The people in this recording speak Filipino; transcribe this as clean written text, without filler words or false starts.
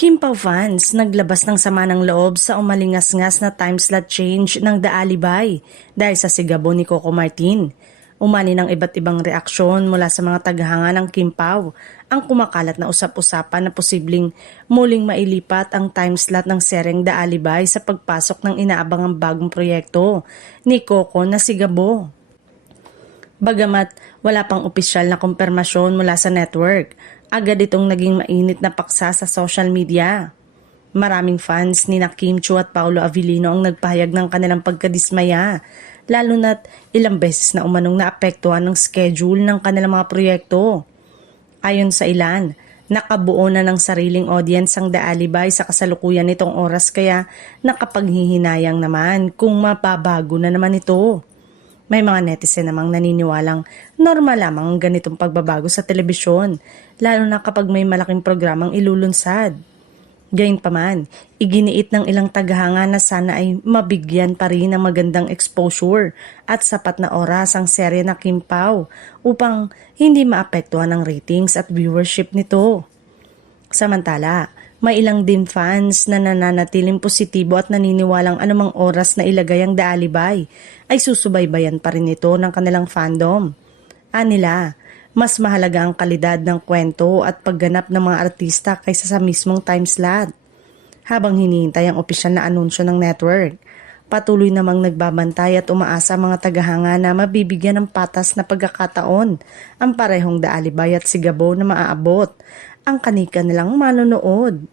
Kim Pao fans naglabas ng sama ng loob sa umalingas-ngas na time slot change ng The Alibay dahil sa sigabo ni Coco Martin. Umani ng iba't ibang reaksyon mula sa mga tagahanga ng Kim Pao ang kumakalat na usap-usapan na posibleng muling mailipat ang time slot ng seryeng The Alibay sa pagpasok ng inaabangang bagong proyekto ni Coco na sigabo. Bagamat wala pang opisyal na kumpirmasyon mula sa network, agad itong naging mainit na paksa sa social media. Maraming fans ni Kim Chiu at Paolo Avellino ang nagpahayag ng kanilang pagkadismaya, lalo na't ilang beses na umanong naapektuhan ng schedule ng kanilang mga proyekto. Ayon sa ilan, nakabuo na ng sariling audience ang The Alibay sa kasalukuyan nitong oras kaya nakapaghihinayang naman kung mababago na naman ito. May mga netizen namang naniniwalang normal lamang ang ganitong pagbabago sa telebisyon, lalo na kapag may malaking programang ilulunsad. Gayunpaman, iginiit ng ilang tagahanga na sana ay mabigyan pa rin ng magandang exposure at sapat na oras ang serye na Kim Pao upang hindi maapektuhan ang ratings at viewership nito. Samantala, may ilang din fans na nananatiling positibo at naniniwalang anumang oras na ilagay ang The Alibay ay susubaybayan pa rin ito ng kanilang fandom. Anila, mas mahalaga ang kalidad ng kwento at pagganap ng mga artista kaysa sa mismong time slot. Habang hinihintay ang opisyal na anunsyo ng network, patuloy namang nagbabantay at umaasa ang mga tagahanga na mabibigyan ng patas na pagkakataon ang parehong The Alibay at Sigabo na maaabot ang kanika nilang manonood.